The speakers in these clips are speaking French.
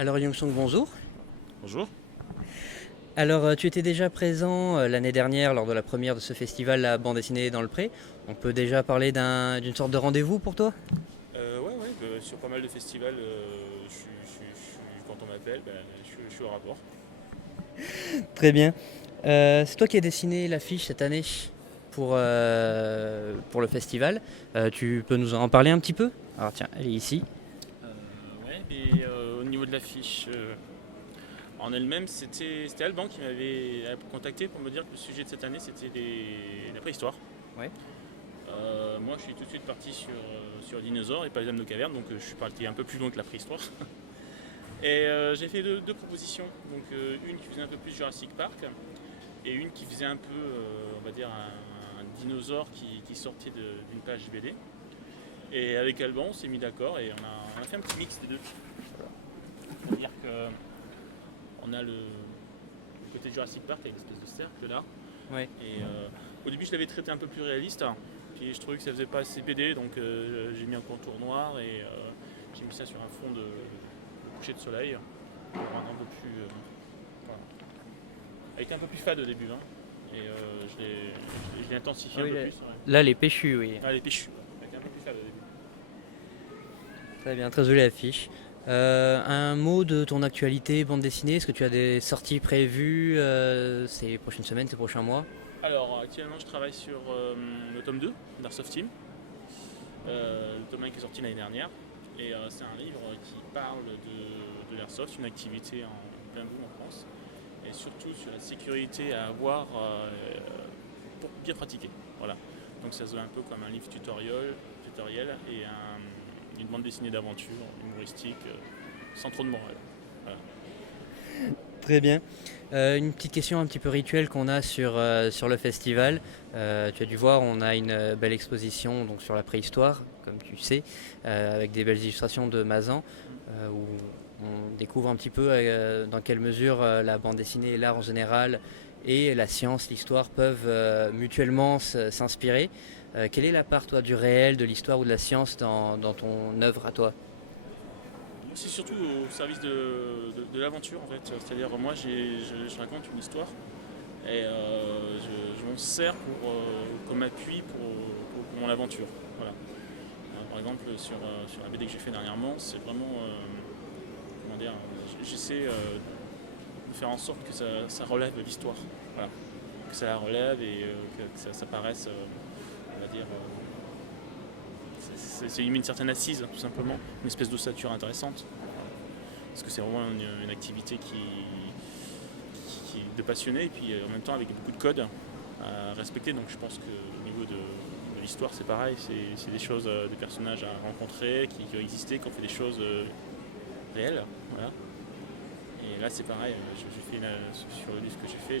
Alors Young-song, bonjour. Bonjour. Alors tu étais déjà présent l'année dernière lors de la première de ce festival La bande dessinée dans le pré. On peut déjà parler d'une sorte de rendez-vous pour toi? Ouais, sur pas mal de festivals, quand on m'appelle, je suis au rapport. Très bien. C'est toi qui as dessiné l'affiche cette année pour le festival. Tu peux nous en parler un petit peu? Alors tiens, elle est ici. Au niveau de l'affiche en elle-même, c'était Alban qui m'avait contacté pour me dire que le sujet de cette année c'était la préhistoire. Ouais. Moi je suis tout de suite parti sur les dinosaures et pas les âmes de caverne, donc je suis parti un peu plus loin que la préhistoire. Et j'ai fait deux propositions, donc une qui faisait un peu plus Jurassic Park et une qui faisait un peu, on va dire, un dinosaure qui sortait d'une page BD. Et avec Alban, on s'est mis d'accord et on a fait un petit mix des deux. C'est-à-dire qu'on a le côté Jurassic Park avec l'espèce de cercle là. Ouais. Et au début, je l'avais traité un peu plus réaliste. Puis je trouvais que ça faisait pas assez BD, donc j'ai mis un contour noir et j'ai mis ça sur un fond de coucher de soleil pour rendre un peu plus. Voilà. Elle était un peu plus fade au début, hein. Et je l'ai intensifié Ah un oui, peu là, plus. Ouais. là, les péchus, oui. Ah, elle est péchue. Elle était un peu plus fade au début. Très bien, très jolie affiche. Un mot de ton actualité bande dessinée, est-ce que tu as des sorties prévues ces prochaines semaines, ces prochains mois? Alors actuellement je travaille sur le tome 2 d'Arsoft Team, le tome 1 qui est sorti l'année dernière. Et c'est un livre qui parle de l'airsoft, une activité en plein boom en France, et surtout sur la sécurité à avoir pour bien pratiquer. Voilà. Donc ça se veut un peu comme un livre tutoriel et une bande dessinée d'aventure humoristique sans trop de morale. Voilà. Très bien. Une petite question un petit peu rituelle qu'on a sur le festival. Tu as dû voir, on a une belle exposition donc, sur la préhistoire, comme tu sais, avec des belles illustrations de Mazan, où on découvre un petit peu dans quelle mesure la bande dessinée et l'art en général et la science, l'histoire peuvent mutuellement s'inspirer. Quelle est la part, toi, du réel, de l'histoire ou de la science dans ton œuvre à toi? Moi, c'est surtout au service de l'aventure en fait. C'est-à-dire, moi, je raconte une histoire et je m'en sers comme appui pour mon aventure. Voilà. Par exemple, sur la BD que j'ai fait dernièrement, c'est vraiment. Comment dire, j'essaie de faire en sorte que ça relève l'histoire. Voilà. Que ça la relève et que ça paraisse, on va dire. C'est une certaine assise, tout simplement, une espèce d'ossature intéressante. Parce que c'est vraiment une activité qui est de passionné et puis en même temps avec beaucoup de codes à respecter. Donc je pense qu'au niveau de l'histoire c'est pareil, c'est des choses, des personnages à rencontrer, qui ont existé, qui ont fait des choses réelles. Voilà. Et là c'est pareil, sur le livre que j'ai fait,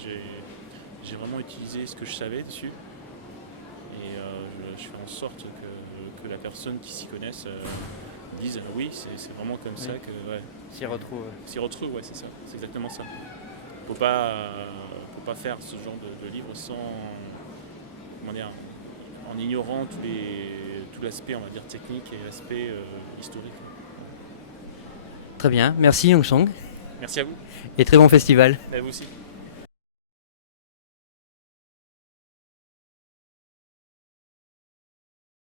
j'ai vraiment utilisé ce que je savais dessus. Et je fais en sorte que la personne qui s'y connaisse dise oui, c'est vraiment comme ça Oui. que. Ouais, S'y retrouve. s'y retrouve, ouais, c'est ça, c'est exactement ça. Faut pas faire ce genre de livre sans, comment dire, en ignorant tout l'aspect, on va dire, technique et l'aspect historique. Très bien, merci Young Song Merci à vous, et très bon festival. et à vous aussi.